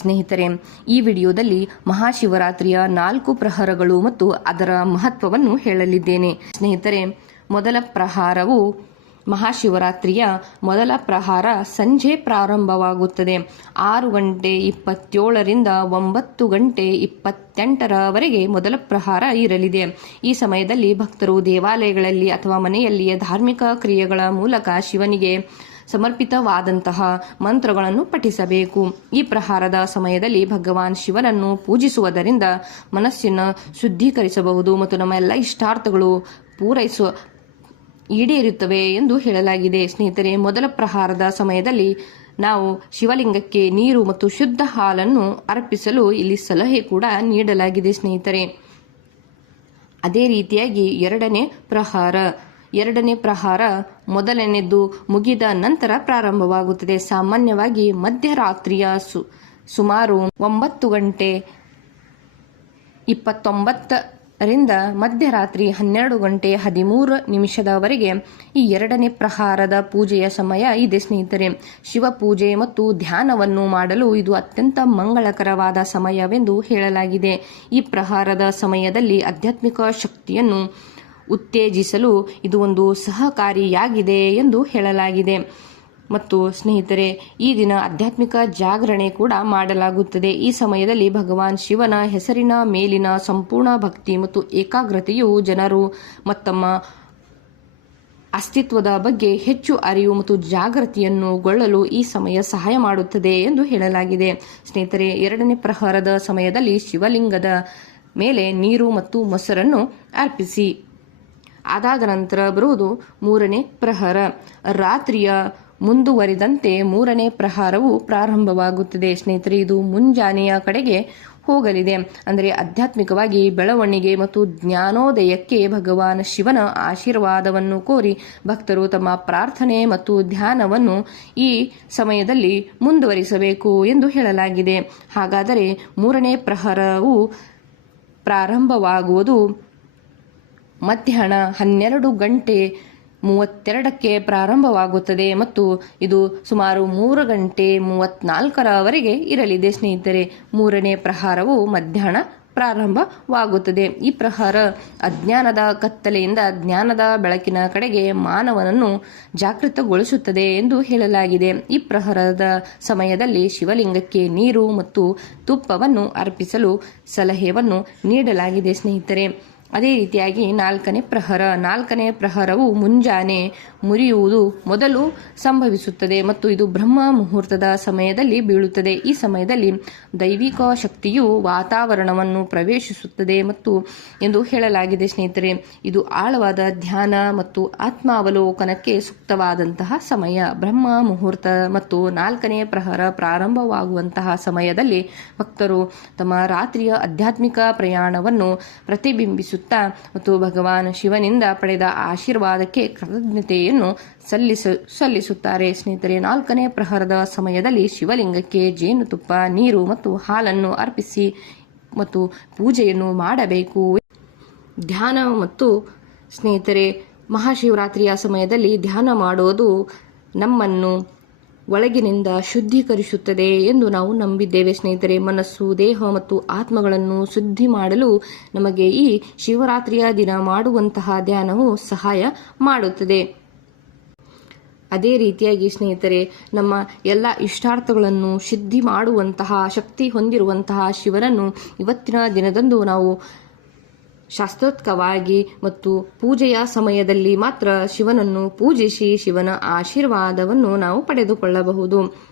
ಸ್ನೇಹಿತರೆ, ಈ ವಿಡಿಯೋದಲ್ಲಿ ಮಹಾಶಿವರಾತ್ರಿಯ ನಾಲ್ಕು ಪ್ರಹರಗಳು ಮತ್ತು ಅದರ ಮಹತ್ವವನ್ನು ಹೇಳಲಿದ್ದೇನೆ. ಸ್ನೇಹಿತರೆ, ಮೊದಲ ಪ್ರಹಾರವು ಮಹಾಶಿವರಾತ್ರಿಯ ಮೊದಲ ಪ್ರಹಾರ ಸಂಜೆ ಪ್ರಾರಂಭವಾಗುತ್ತದೆ. ಆರು ಗಂಟೆ ಇಪ್ಪತ್ತೇಳರಿಂದ ಒಂಬತ್ತು ಗಂಟೆ ಇಪ್ಪತ್ತೆಂಟರವರೆಗೆ ಮೊದಲ ಪ್ರಹಾರ ಇರಲಿದೆ. ಈ ಸಮಯದಲ್ಲಿ ಭಕ್ತರು ದೇವಾಲಯಗಳಲ್ಲಿ ಅಥವಾ ಮನೆಯಲ್ಲಿಯೇ ಧಾರ್ಮಿಕ ಕ್ರಿಯೆಗಳ ಮೂಲಕ ಶಿವನಿಗೆ ಸಮರ್ಪಿತವಾದಂತಹ ಮಂತ್ರಗಳನ್ನು ಪಠಿಸಬೇಕು. ಈ ಪ್ರಹಾರದ ಸಮಯದಲ್ಲಿ ಭಗವಾನ್ ಶಿವನನ್ನು ಪೂಜಿಸುವುದರಿಂದ ಮನಸ್ಸಿನ ಶುದ್ಧೀಕರಿಸಬಹುದು ಮತ್ತು ನಮ್ಮ ಎಲ್ಲ ಇಷ್ಟಾರ್ಥಗಳು ಪೂರೈಸುವ ಈಡೇರುತ್ತವೆ ಎಂದು ಹೇಳಲಾಗಿದೆ. ಸ್ನೇಹಿತರೆ, ಮೊದಲ ಪ್ರಹಾರದ ಸಮಯದಲ್ಲಿ ನಾವು ಶಿವಲಿಂಗಕ್ಕೆ ನೀರು ಮತ್ತು ಶುದ್ಧ ಹಾಲನ್ನು ಅರ್ಪಿಸಲು ಇಲ್ಲಿ ಸಲಹೆ ಕೂಡ ನೀಡಲಾಗಿದೆ ಸ್ನೇಹಿತರೆ. ಅದೇ ರೀತಿಯಾಗಿ ಎರಡನೇ ಪ್ರಹಾರ. ಎರಡನೇ ಪ್ರಹಾರ ಮೊದಲನೆಯದು ಮುಗಿದ ನಂತರ ಪ್ರಾರಂಭವಾಗುತ್ತದೆ. ಸಾಮಾನ್ಯವಾಗಿ ಮಧ್ಯರಾತ್ರಿಯ ಸು, ಸುಮಾರು ಒಂಬತ್ತು ಗಂಟೆ ಇಪ್ಪತ್ತೊಂಬತ್ತರಿಂದ ಮಧ್ಯರಾತ್ರಿ ಹನ್ನೆರಡು ಗಂಟೆ ಹದಿಮೂರು ನಿಮಿಷದವರೆಗೆ ಈ ಎರಡನೇ ಪ್ರಹಾರದ ಪೂಜೆಯ ಸಮಯ ಇದೆ ಸ್ನೇಹಿತರೆ. ಶಿವ ಪೂಜೆ ಮತ್ತು ಧ್ಯಾನವನ್ನು ಮಾಡಲು ಇದು ಅತ್ಯಂತ ಮಂಗಳಕರವಾದ ಸಮಯವೆಂದು ಹೇಳಲಾಗಿದೆ. ಈ ಪ್ರಹಾರದ ಸಮಯದಲ್ಲಿ ಆಧ್ಯಾತ್ಮಿಕ ಶಕ್ತಿಯನ್ನು ಉತ್ತೇಜಿಸಲು ಇದು ಒಂದು ಸಹಕಾರಿಯಾಗಿದೆ ಎಂದು ಹೇಳಲಾಗಿದೆ. ಮತ್ತು ಸ್ನೇಹಿತರೆ, ಈ ದಿನ ಆಧ್ಯಾತ್ಮಿಕ ಜಾಗರಣೆ ಕೂಡ ಮಾಡಲಾಗುತ್ತದೆ. ಈ ಸಮಯದಲ್ಲಿ ಭಗವಾನ್ ಶಿವನ ಹೆಸರಿನ ಮೇಲಿನ ಸಂಪೂರ್ಣ ಭಕ್ತಿ ಮತ್ತು ಏಕಾಗ್ರತೆಯು ಜನರು ಮತ್ತಮ್ಮ ಅಸ್ತಿತ್ವದ ಬಗ್ಗೆ ಹೆಚ್ಚು ಅರಿವು ಮತ್ತು ಜಾಗೃತಿಯನ್ನು ಗೊಳ್ಳಲು ಈ ಸಮಯ ಸಹಾಯ ಮಾಡುತ್ತದೆ ಎಂದು ಹೇಳಲಾಗಿದೆ. ಸ್ನೇಹಿತರೆ, ಎರಡನೇ ಪ್ರಹಾರದ ಸಮಯದಲ್ಲಿ ಶಿವಲಿಂಗದ ಮೇಲೆ ನೀರು ಮತ್ತು ಮೊಸರನ್ನು ಅರ್ಪಿಸಿ. ಅದಾದ ನಂತರ ಬರುವುದು ಮೂರನೇ ಪ್ರಹರ. ರಾತ್ರಿಯ ಮುಂದುವರಿದಂತೆ ಮೂರನೇ ಪ್ರಹಾರವು ಪ್ರಾರಂಭವಾಗುತ್ತದೆ. ಸ್ನೇಹಿತರೆ, ಇದು ಮುಂಜಾನೆಯ ಕಡೆಗೆ ಹೋಗಲಿದೆ. ಅಂದರೆ ಆಧ್ಯಾತ್ಮಿಕವಾಗಿ ಬೆಳವಣಿಗೆ ಮತ್ತು ಜ್ಞಾನೋದಯಕ್ಕೆ ಭಗವಾನ್ ಶಿವನ ಆಶೀರ್ವಾದವನ್ನು ಕೋರಿ ಭಕ್ತರು ತಮ್ಮ ಪ್ರಾರ್ಥನೆ ಮತ್ತು ಧ್ಯಾನವನ್ನು ಈ ಸಮಯದಲ್ಲಿ ಮುಂದುವರಿಸಬೇಕು ಎಂದು ಹೇಳಲಾಗಿದೆ. ಹಾಗಾದರೆ ಮೂರನೇ ಪ್ರಹರವು ಪ್ರಾರಂಭವಾಗುವುದು ಮಧ್ಯಾಹ್ನ ಹನ್ನೆರಡು ಗಂಟೆ ಮೂವತ್ತೆರಡಕ್ಕೆ ಪ್ರಾರಂಭವಾಗುತ್ತದೆ ಮತ್ತು ಇದು ಸುಮಾರು ಮೂರು ಗಂಟೆ ಮೂವತ್ನಾಲ್ಕರವರೆಗೆ ಇರಲಿದೆ. ಸ್ನೇಹಿತರೆ, ಮೂರನೇ ಪ್ರಹಾರವು ಮಧ್ಯಾಹ್ನ ಪ್ರಾರಂಭವಾಗುತ್ತದೆ. ಈ ಪ್ರಹಾರ ಅಜ್ಞಾನದ ಕತ್ತಲೆಯಿಂದ ಜ್ಞಾನದ ಬೆಳಕಿನ ಕಡೆಗೆ ಮಾನವನನ್ನು ಜಾಗೃತಗೊಳಿಸುತ್ತದೆ ಎಂದು ಹೇಳಲಾಗಿದೆ. ಈ ಪ್ರಹಾರದ ಸಮಯದಲ್ಲಿ ಶಿವಲಿಂಗಕ್ಕೆ ನೀರು ಮತ್ತು ತುಪ್ಪವನ್ನು ಅರ್ಪಿಸಲು ಸಲಹೆಯನ್ನು ನೀಡಲಾಗಿದೆ. ಸ್ನೇಹಿತರೆ ಅದೇ ರೀತಿಯಾಗಿ ನಾಲ್ಕನೇ ಪ್ರಹರ. ನಾಲ್ಕನೇ ಪ್ರಹರವು ಮುಂಜಾನೆ ಮುರಿಯುವುದು ಮೊದಲು ಸಂಭವಿಸುತ್ತದೆ ಮತ್ತು ಇದು ಬ್ರಹ್ಮ ಮುಹೂರ್ತದ ಸಮಯದಲ್ಲಿ ಬೀಳುತ್ತದೆ. ಈ ಸಮಯದಲ್ಲಿ ದೈವಿಕ ಶಕ್ತಿಯು ವಾತಾವರಣವನ್ನು ಪ್ರವೇಶಿಸುತ್ತದೆ ಮತ್ತು ಎಂದು ಹೇಳಲಾಗಿದೆ ಸ್ನೇಹಿತರೆ, ಇದು ಆಳವಾದ ಧ್ಯಾನ ಮತ್ತು ಆತ್ಮಾವಲೋಕನಕ್ಕೆ ಸೂಕ್ತವಾದಂತಹ ಸಮಯ. ಬ್ರಹ್ಮ ಮುಹೂರ್ತ ಮತ್ತು ನಾಲ್ಕನೇ ಪ್ರಹರ ಪ್ರಾರಂಭವಾಗುವಂತಹ ಸಮಯದಲ್ಲಿ ಭಕ್ತರು ತಮ್ಮ ರಾತ್ರಿಯ ಆಧ್ಯಾತ್ಮಿಕ ಪ್ರಯಾಣವನ್ನು ಪ್ರತಿಬಿಂಬಿಸುತ್ತಾ ಮತ್ತು ಭಗವಾನ್ ಶಿವನಿಂದ ಪಡೆದ ಆಶೀರ್ವಾದಕ್ಕೆ ಕೃತಜ್ಞತೆಯನ್ನು ಸಲ್ಲಿಸ, ಸಲ್ಲಿಸುತ್ತಾರೆ. ಸ್ನೇಹಿತರೆ, ನಾಲ್ಕನೇ ಪ್ರಹರದ ಸಮಯದಲ್ಲಿ ಶಿವಲಿಂಗಕ್ಕೆ ಜೇನುತುಪ್ಪ ನೀರು ಮತ್ತು ಹಾಲನ್ನು ಅರ್ಪಿಸಿ ಮತ್ತು ಪೂಜೆಯನ್ನು ಮಾಡಬೇಕು. ಧ್ಯಾನ ಮತ್ತು, ಸ್ನೇಹಿತರೆ, ಮಹಾಶಿವರಾತ್ರಿಯ ಸಮಯದಲ್ಲಿ ಧ್ಯಾನ ಮಾಡೋದು ನಮ್ಮನ್ನು ಒಳಗಿನಿಂದ ಶುದ್ಧೀಕರಿಸುತ್ತದೆ ಎಂದು ನಾವು ನಂಬಿದ್ದೇವೆ ಸ್ನೇಹಿತರೆ. ಮನಸ್ಸು, ದೇಹ ಮತ್ತು ಆತ್ಮಗಳನ್ನು ಶುದ್ಧಿ ಮಾಡಲು ನಮಗೆ ಈ ಶಿವರಾತ್ರಿಯ ದಿನ ಮಾಡುವಂತಹ ಧ್ಯಾನವು ಸಹಾಯ ಮಾಡುತ್ತದೆ. ಅದೇ ರೀತಿಯಾಗಿ ಸ್ನೇಹಿತರೆ, ನಮ್ಮ ಎಲ್ಲ ಇಷ್ಟಾರ್ಥಗಳನ್ನು ಸಿದ್ಧಿ ಮಾಡುವಂತಹ, ಶಕ್ತಿ ಹೊಂದಿರುವಂತಹ ಶಿವನನ್ನು ಇವತ್ತಿನ ದಿನದಂದು ನಾವು ಶಾಸ್ತ್ರೋತ್ಕವಾಗಿ ಮತ್ತು ಪೂಜೆಯ ಸಮಯದಲ್ಲಿ ಮಾತ್ರ ಶಿವನನ್ನು ಪೂಜಿಸಿ ಶಿವನ ಆಶೀರ್ವಾದವನ್ನು ನಾವು ಪಡೆದುಕೊಳ್ಳಬಹುದು.